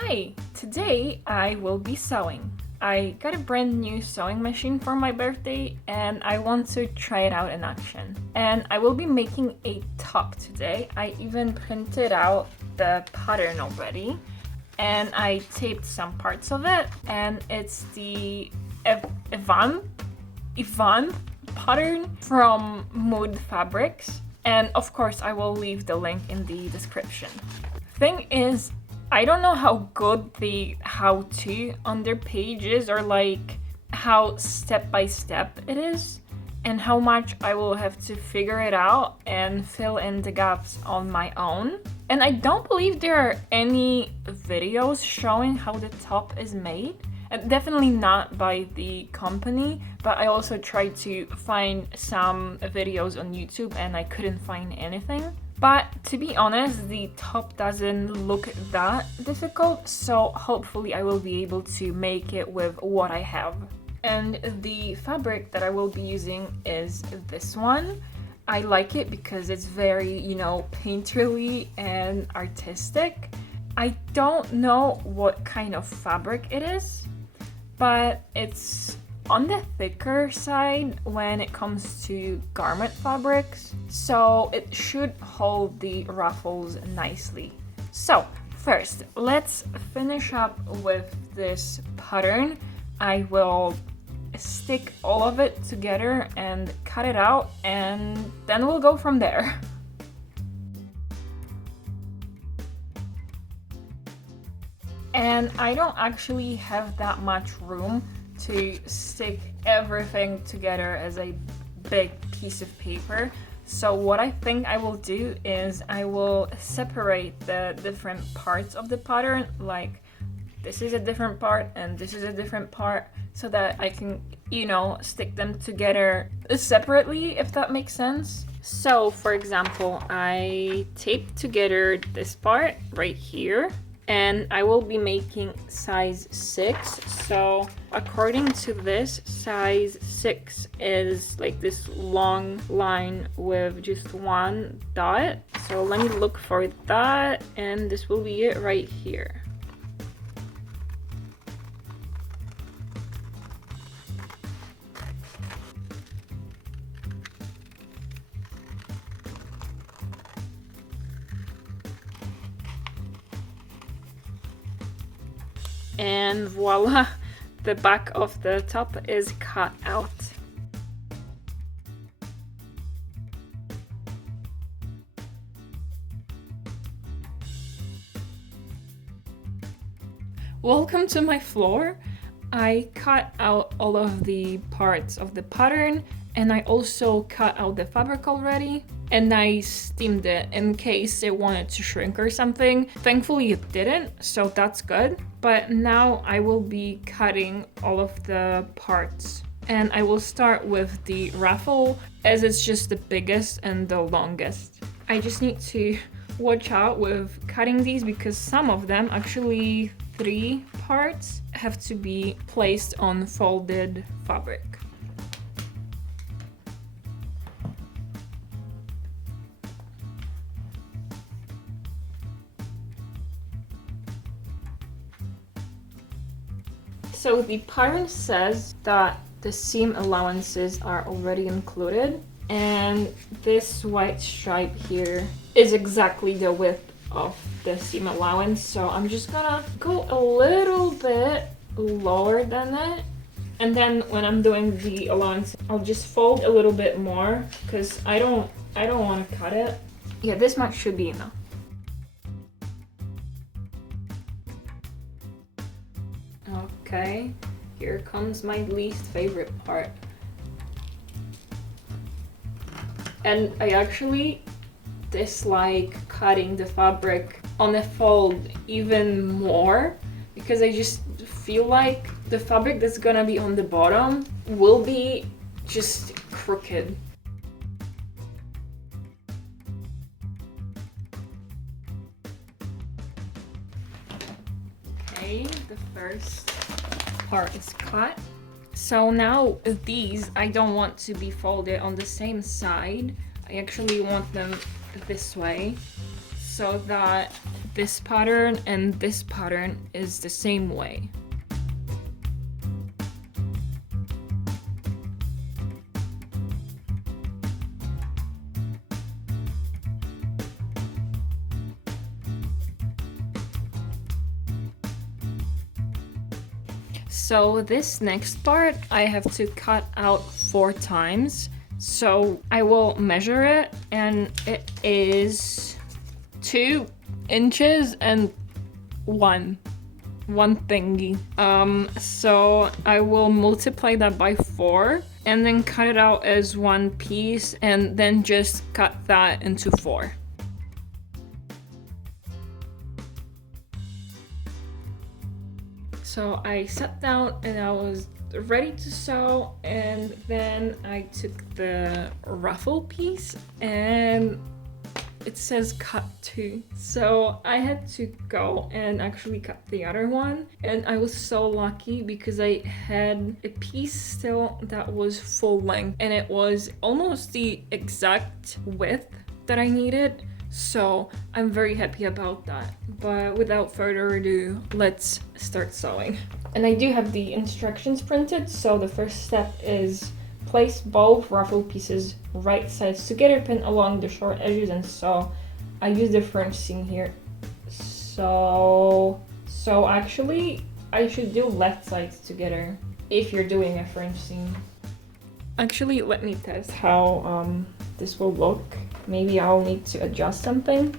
Hi! Today I will be sewing. I got a brand new sewing machine for my birthday and I want to try it out in action. And I will be making a top today. I even printed out the pattern already and I taped some parts of it, and it's the Evanthe pattern from Mood Fabrics. And of course I will leave the link in the description. Thing is, I don't know how good the how-to on their page is, or like how step-by-step it is, and how much I will have to figure it out and fill in the gaps on my own. And I don't believe there are any videos showing how the top is made. And definitely not by the company, but I also tried to find some videos on YouTube and I couldn't find anything. But to be honest, the top doesn't look that difficult, so hopefully I will be able to make it with what I have. And the fabric that I will be using is this one. I like it because it's very, painterly and artistic. I don't know what kind of fabric it is, but it's on the thicker side when it comes to garment fabrics, so it should hold the ruffles nicely. So first, let's finish up with this pattern. I will stick all of it together and cut it out, and then we'll go from there. And I don't actually have that much room to stick everything together as a big piece of paper. So what I think I will do is I will separate the different parts of the pattern, like this is a different part and this is a different part, so that I can, stick them together separately, if that makes sense. So for example, I taped together this part right here, and I will be making size 6. So according to this, size 6 is like this long line with just one dot. So let me look for that, and this will be it right here. And voila, the back of the top is cut out. Welcome to my floor. I cut out all of the parts of the pattern, and I also cut out the fabric already, and I steamed it in case it wanted to shrink or something. Thankfully it didn't, so that's good. But now I will be cutting all of the parts, and I will start with the ruffle, as it's just the biggest and the longest. I just need to watch out with cutting these because some of them, actually 3 parts, have to be placed on folded fabric. So the pattern says that the seam allowances are already included, and this white stripe here is exactly the width of the seam allowance, so I'm just gonna go a little bit lower than it, and then when I'm doing the allowance I'll just fold a little bit more because I don't want to cut it. Yeah, this much should be enough. Okay, here comes my least favorite part. And I actually dislike cutting the fabric on a fold even more because I just feel like the fabric that's gonna be on the bottom will be just crooked. Okay, the first part is cut. So now these I don't want to be folded on the same side. I actually want them this way so that this pattern and this pattern is the same way. So this next part I have to cut out 4 times. So I will measure it, and it is 2 inches and one thingy. So I will multiply that by 4 and then cut it out as one piece and then just cut that into 4. So I sat down and I was ready to sew, and then I took the ruffle piece and it says cut 2. So I had to go and actually cut the other one, and I was so lucky because I had a piece still that was full length and it was almost the exact width that I needed. So I'm very happy about that. But without further ado, let's start sewing. And I do have the instructions printed. So the first step is place both ruffle pieces right sides together, pin along the short edges and sew. I use the French seam here. So actually I should do left sides together if you're doing a French seam. Actually, let me test how this will look. Maybe I'll need to adjust something.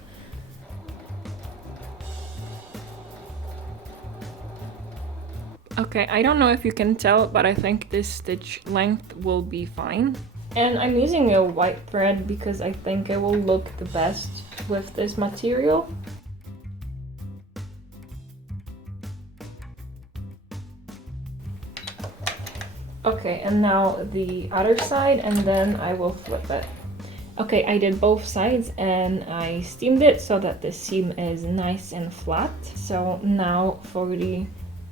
Okay, I don't know if you can tell, but I think this stitch length will be fine. And I'm using a white thread because I think it will look the best with this material. Okay, and now the other side, and then I will flip it. Okay, I did both sides and I steamed it so that the seam is nice and flat. So now for the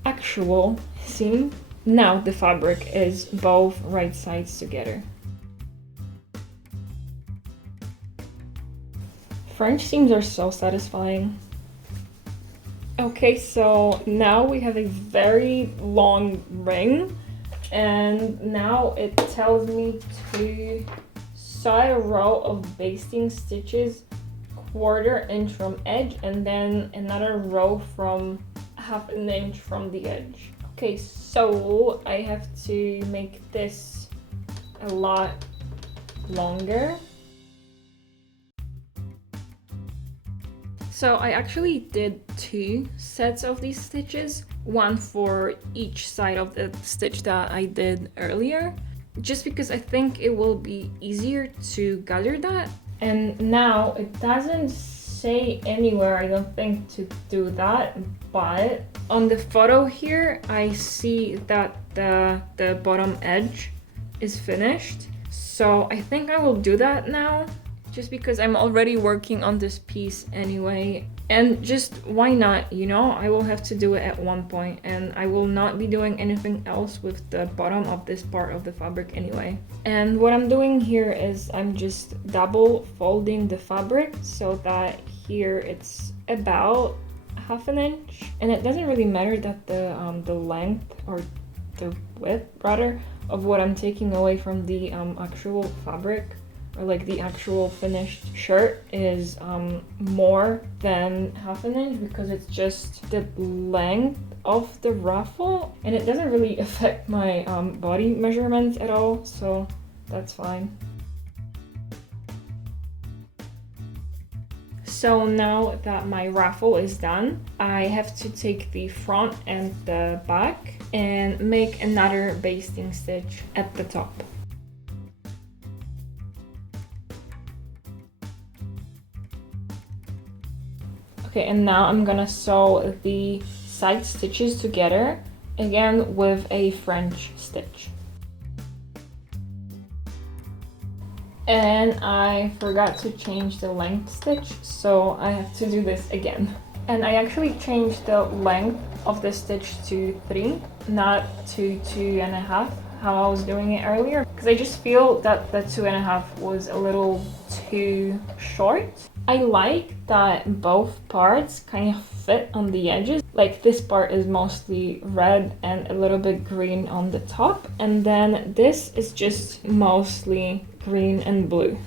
actual seam, now the fabric is both right sides together. French seams are so satisfying. Okay, so now we have a very long ring, and now it tells me to sew a row of basting stitches 1/4 inch from edge, and then another row from 1/2 inch from the edge. Okay, so I have to make this a lot longer. So I actually did 2 sets of these stitches, one for each side of the stitch that I did earlier, just because I think it will be easier to gather that. And now it doesn't say anywhere, I don't think, to do that, but on the photo here I see that the bottom edge is finished. So I think I will do that now, just because I'm already working on this piece anyway. And just why not, you know? I will have to do it at one point, and I will not be doing anything else with the bottom of this part of the fabric anyway. And what I'm doing here is I'm just double folding the fabric so that here it's about 1/2 inch. And it doesn't really matter that the length, or the width rather, of what I'm taking away from the actual fabric, or like the actual finished shirt, is more than 1/2 inch, because it's just the length of the ruffle, and it doesn't really affect my body measurements at all, so that's fine. So now that my ruffle is done, I have to take the front and the back and make another basting stitch at the top. Okay, and now I'm gonna sew the side stitches together, again with a French stitch. And I forgot to change the length stitch, so I have to do this again. And I actually changed the length of the stitch to 3, not to 2.5, how I was doing it earlier, because I just feel that the 2.5 was a little too short. I like that both parts kind of fit on the edges. Like this part is mostly red and a little bit green on the top, and then this is just mostly green and blue.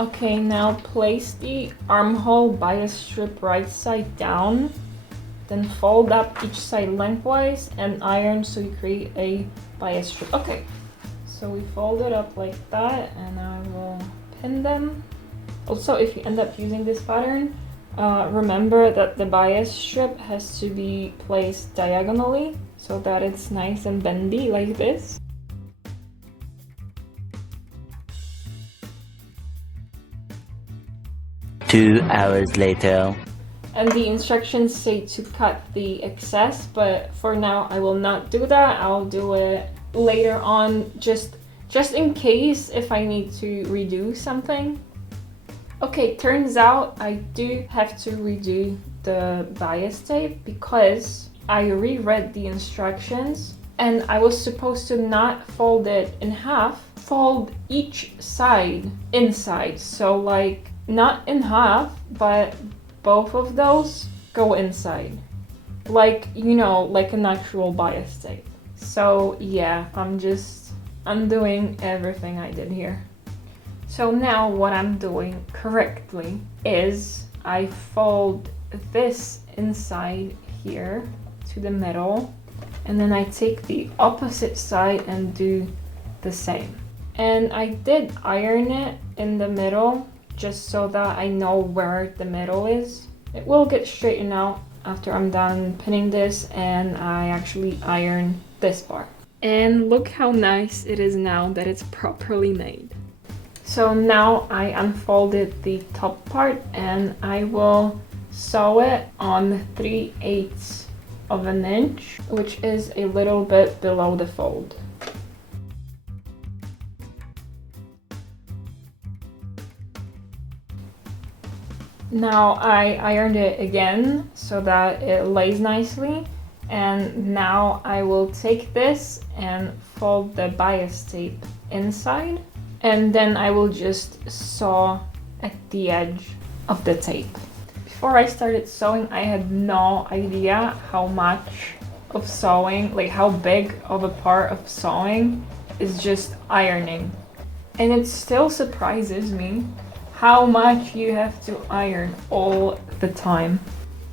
Okay, now place the armhole bias strip right side down, then fold up each side lengthwise and iron so you create a bias strip. Okay, so we fold it up like that, and I will pin them. Also, if you end up using this pattern, remember that the bias strip has to be placed diagonally so that it's nice and bendy like this. Two hours later. And the instructions say to cut the excess, but for now I will not do that. I'll do it later on, just in case if I need to redo something. Okay, turns out I do have to redo the bias tape because I reread the instructions and I was supposed to not fold it in half, fold each side inside. So like not in half, but both of those go inside. Like, you know, like an actual bias tape. So yeah, I'm just undoing everything I did here. So now what I'm doing correctly is I fold this inside here to the middle, and then I take the opposite side and do the same. And I did iron it in the middle just so that I know where the middle is. It will get straightened out after I'm done pinning this and I actually iron this part. And look how nice it is now that it's properly made. So now I unfolded the top part and I will sew it on 3/8 of an inch, which is a little bit below the fold. Now I ironed it again so that it lays nicely, and now I will take this and fold the bias tape inside, and then I will just sew at the edge of the tape. Before I started sewing, I had no idea how much of sewing, like how big of a part of sewing is just ironing. And it still surprises me how much you have to iron all the time.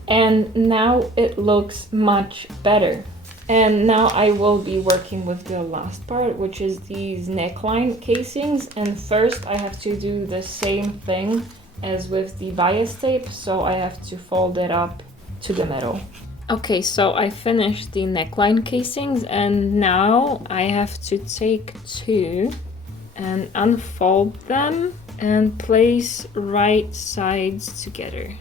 And now it looks much better. And now I will be working with the last part, which is these neckline casings. And first I have to do the same thing as with the bias tape, so I have to fold it up to the middle. Okay, so I finished the neckline casings, and now I have to take two and unfold them and place right sides together.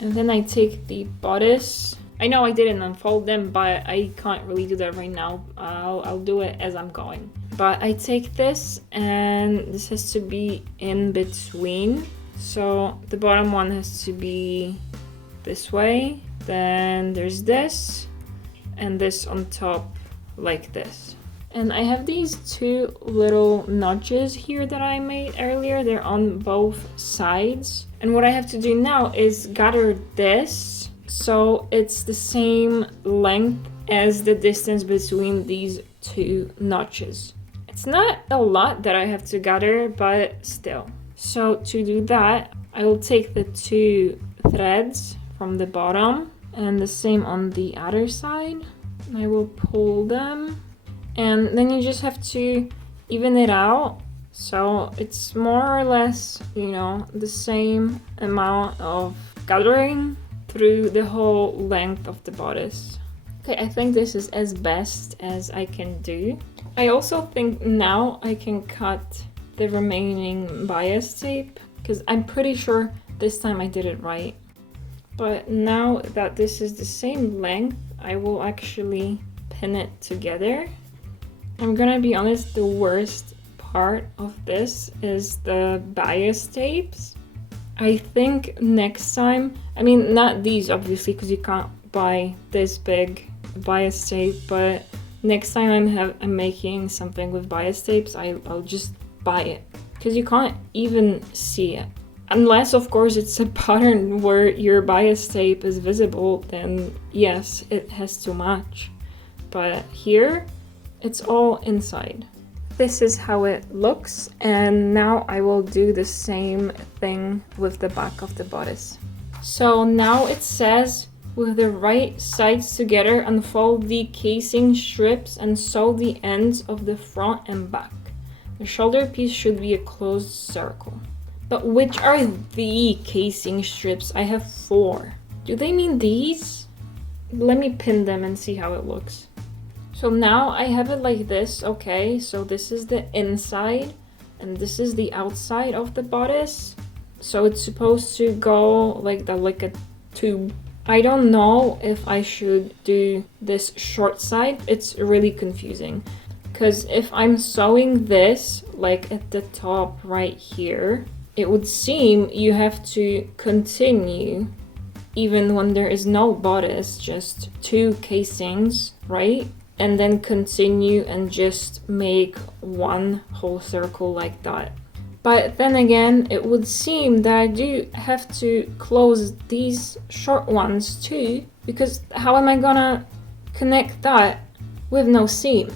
And then I take the bodice. I know I didn't unfold them, but I can't really do that right now. I'll do it as I'm going. But I take this, and this has to be in between. So the bottom one has to be this way. Then there's this, and this on top like this. And I have these two little notches here that I made earlier. They're on both sides. And what I have to do now is gather this so it's the same length as the distance between these two notches. It's not a lot that I have to gather, but still. So to do that, I will take the two threads from the bottom and the same on the other side. I will pull them. And then you just have to even it out, so it's more or less, you know, the same amount of gathering through the whole length of the bodice. Okay, I think this is as best as I can do. I also think now I can cut the remaining bias tape, because I'm pretty sure this time I did it right. But now that this is the same length, I will actually pin it together. I'm gonna be honest, the worst part of this is the bias tapes. I think next time, I mean, not these obviously, because you can't buy this big bias tape, but next time I'm making something with bias tapes, I'll just buy it because you can't even see it. Unless, of course, it's a pattern where your bias tape is visible, then yes, it has to match. But here, it's all inside. This is how it looks, and now I will do the same thing with the back of the bodice. So now it says, with the right sides together, unfold the casing strips and sew the ends of the front and back. The shoulder piece should be a closed circle. But which are the casing strips? I have 4. Do they mean these? Let me pin them and see how it looks. So now I have it like this, okay? So this is the inside and this is the outside of the bodice. So it's supposed to go like that, like a tube. I don't know if I should do this short side. It's really confusing. Because if I'm sewing this like at the top right here, it would seem you have to continue even when there is no bodice, just 2 casings, right? And then continue and just make one whole circle like that. But then again, it would seem that I do have to close these short ones too, because how am I gonna connect that with no seam?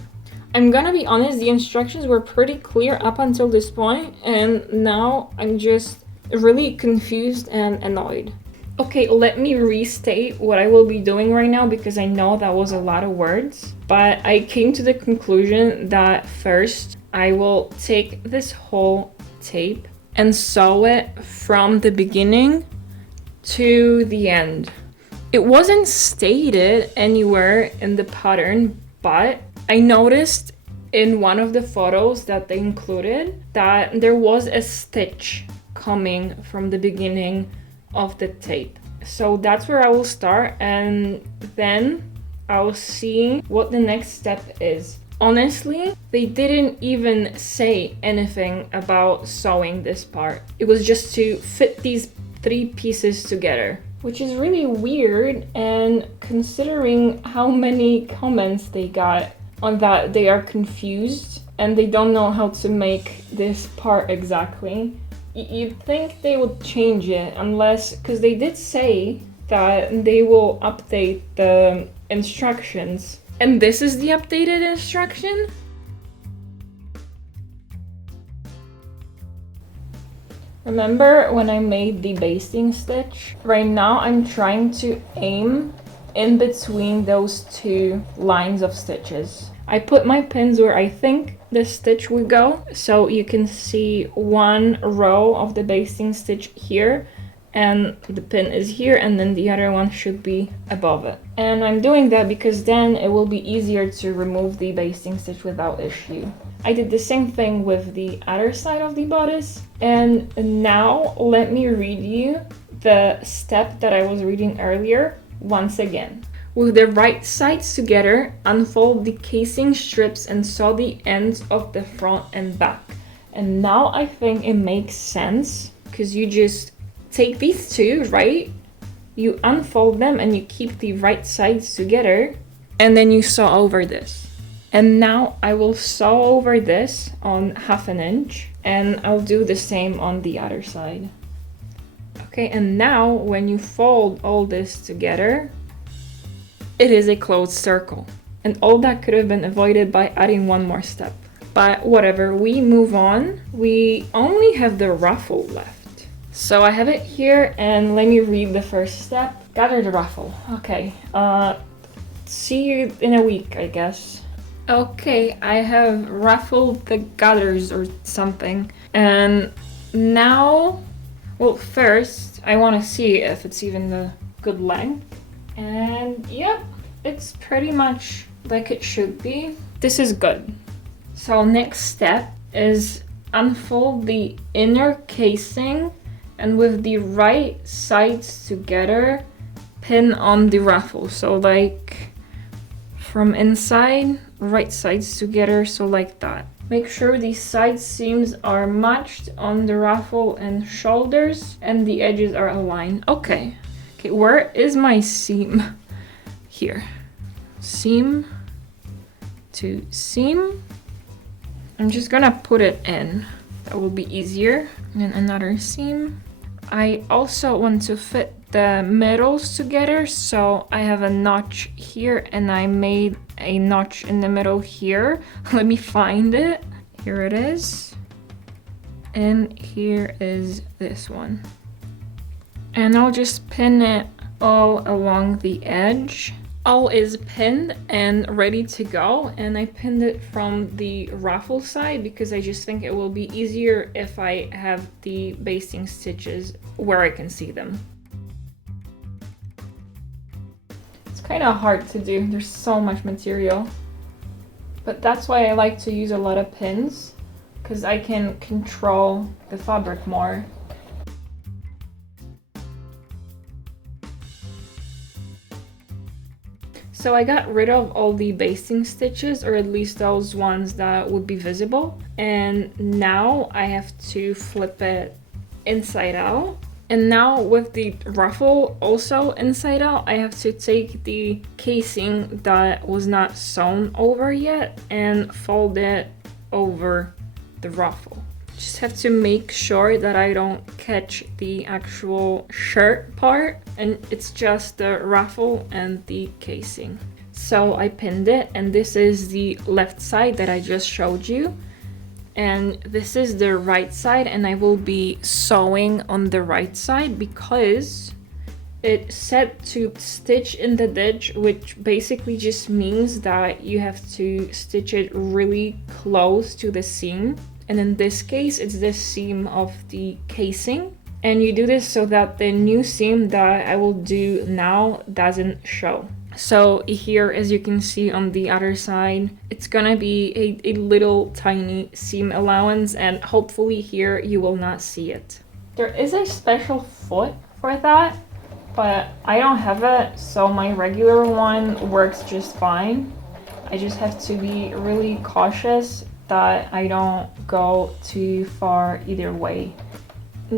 I'm gonna be honest, the instructions were pretty clear up until this point, and now I'm just really confused and annoyed. Okay, let me restate what I will be doing right now because I know that was a lot of words, but I came to the conclusion that first I will take this whole tape and sew it from the beginning to the end. It wasn't stated anywhere in the pattern, but I noticed in one of the photos that they included that there was a stitch coming from the beginning of the tape. So that's where I will start, and then I'll see what the next step is. Honestly, they didn't even say anything about sewing this part. It was just to fit these 3 pieces together, which is really weird, and considering how many comments they got on that, they are confused and they don't know how to make this part exactly. You'd think they would change it, unless, because they did say that they will update the instructions. And this is the updated instruction? Remember when I made the basting stitch? Right now I'm trying to aim in between those 2 lines of stitches. I put my pins where I think the stitch would go, so you can see 1 row of the basting stitch here, and the pin is here, and then the other one should be above it. And I'm doing that because then it will be easier to remove the basting stitch without issue. I did the same thing with the other side of the bodice, and now let me read you the step that I was reading earlier once again. With the right sides together, unfold the casing strips and sew the ends of the front and back. And now I think it makes sense, because you just take these 2, right? You unfold them and you keep the right sides together, and then you sew over this. And now I will sew over this on 1/2 inch, and I'll do the same on the other side. Okay, and now when you fold all this together, it is a closed circle. And all that could have been avoided by adding 1 more step. But whatever, we move on. We only have the ruffle left. So I have it here, and let me read the first step. Gather the ruffle. Okay, see you in a week, I guess. Okay, I have ruffled the gathers or something. And now, well, first I want to see if it's even the good length. And yep, it's pretty much like it should be. This is good. So next step is unfold the inner casing, and with the right sides together, pin on the ruffle. So like from inside, right sides together, so like that. Make sure the side seams are matched on the ruffle and shoulders, and the edges are aligned. Okay, where is my seam? Here. Seam to seam. I'm just gonna put it in. That will be easier. And another seam. I also want to fit the middles together, so I have a notch here and I made a notch in the middle here. Let me find it. Here it is. And here is this one. And I'll just pin it all along the edge. All is pinned and ready to go, and I pinned it from the ruffle side because I just think it will be easier if I have the basting stitches where I can see them. It's kind of hard to do, there's so much material, but that's why I like to use a lot of pins, because I can control the fabric more. So I got rid of all the basting stitches, or at least those ones that would be visible. And now I have to flip it inside out. And now with the ruffle also inside out, I have to take the casing that was not sewn over yet and fold it over the ruffle. Just have to make sure that I don't catch the actual shirt part, and it's just the ruffle and the casing. So I pinned it, and this is the left side that I just showed you, and this is the right side, and I will be sewing on the right side because it said to stitch in the ditch, which basically just means that you have to stitch it really close to the seam. And in this case, it's the seam of the casing. And you do this so that the new seam that I will do now doesn't show. So here, as you can see on the other side, it's gonna be a little tiny seam allowance, and hopefully here you will not see it. There is a special foot for that, but I don't have it, so my regular one works just fine. I just have to be really cautious that I don't go too far either way.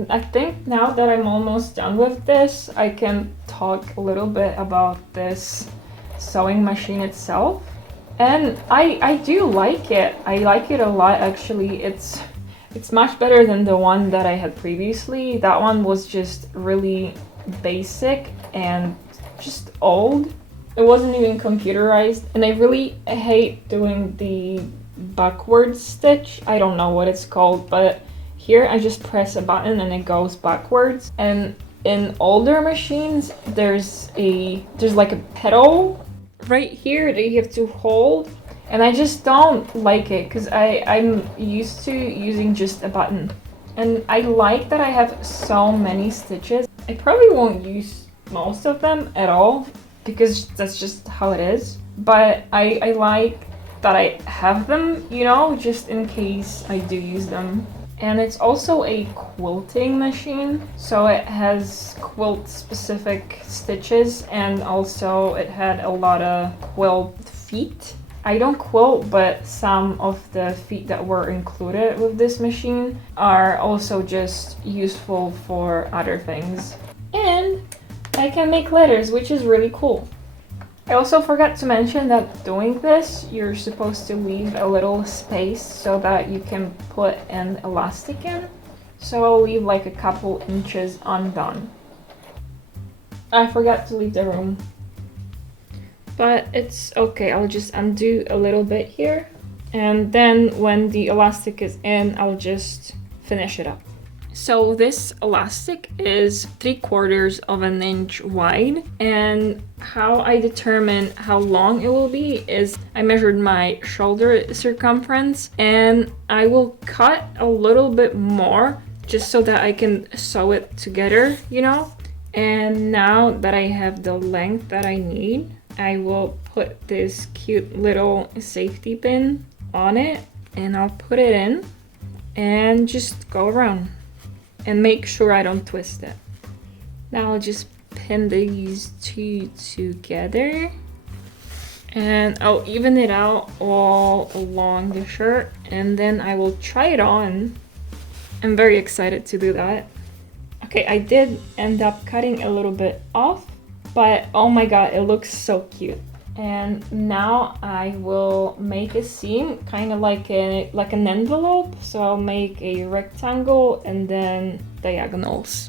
I think now that I'm almost done with this, I can talk a little bit about this sewing machine itself. And I do like it. I like it a lot, actually. It's much better than the one that I had previously. That one was just really basic and just old. It wasn't even computerized, and I really hate doing the backwards stitch. I don't know what it's called, but here I just press a button and it goes backwards. And in older machines, there's like a pedal right here that you have to hold, and I just don't like it because I'm used to using just a button. And I like that I have so many stitches. I probably won't use most of them at all because that's just how it is, but I like that I have them, you know, just in case I do use them. And it's also a quilting machine, so it has quilt specific stitches, and also it had a lot of quilt feet. I don't quilt, but some of the feet that were included with this machine are also just useful for other things. And I can make letters, which is really cool. I also forgot to mention that doing this, you're supposed to leave a little space so that you can put an elastic in. So I'll leave like a couple inches undone. I forgot to leave the room. But it's okay, I'll just undo a little bit here. And then when the elastic is in, I'll just finish it up. So this elastic is 3/4 of an inch wide, and how I determine how long it will be is I measured my shoulder circumference, and I will cut a little bit more just so that I can sew it together, you know. And now that I have the length that I need, I will put this cute little safety pin on it, and I'll put it in and just go around. And make sure I don't twist it. Now I'll just pin these two together, and I'll even it out all along the shirt, and then I will try it on. I'm very excited to do that. Okay, I did end up cutting a little bit off, but oh my god, it looks so cute. And now I will make a seam, kind of like an envelope. So I'll make a rectangle and then diagonals.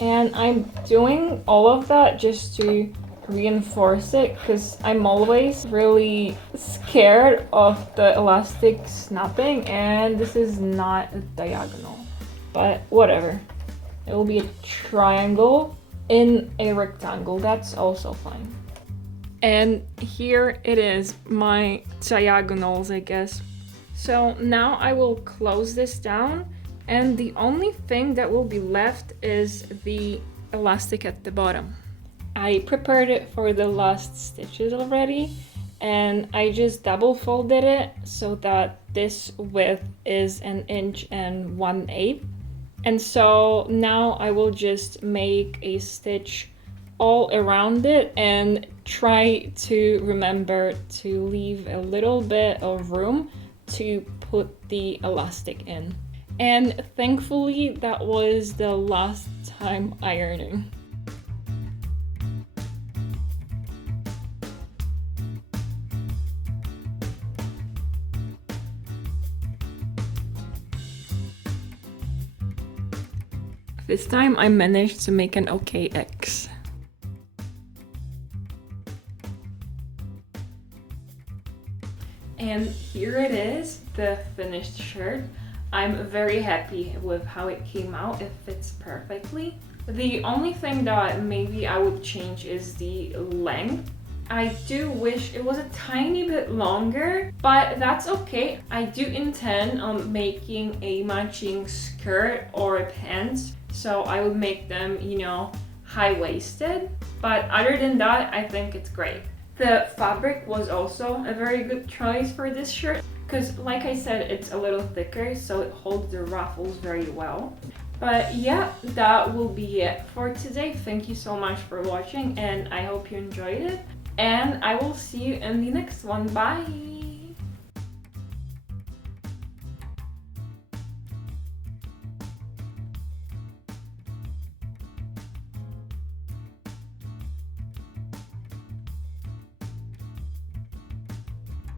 And I'm doing all of that just to reinforce it, because I'm always really scared of the elastic snapping, and this is not a diagonal, but whatever. It will be a triangle in a rectangle, that's also fine. And here it is, my diagonals, I guess. So now I will close this down, and the only thing that will be left is the elastic at the bottom. I prepared it for the last stitches already, and I just double folded it so that this width is 1 1/8 inch. And so now I will just make a stitch all around it and try to remember to leave a little bit of room to put the elastic in. And thankfully that was the last time ironing. This time I managed to make an okay X. And here it is, the finished shirt. I'm very happy with how it came out. It fits perfectly. The only thing that maybe I would change is the length. I do wish it was a tiny bit longer, but that's okay. I do intend on making a matching skirt or pants, so I would make them, you know, high-waisted. But other than that, I think it's great. The fabric was also a very good choice for this shirt, because like I said, it's a little thicker, so it holds the ruffles very well. But yeah, that will be it for today. Thank you so much for watching, and I hope you enjoyed it. And I will see you in the next one. Bye!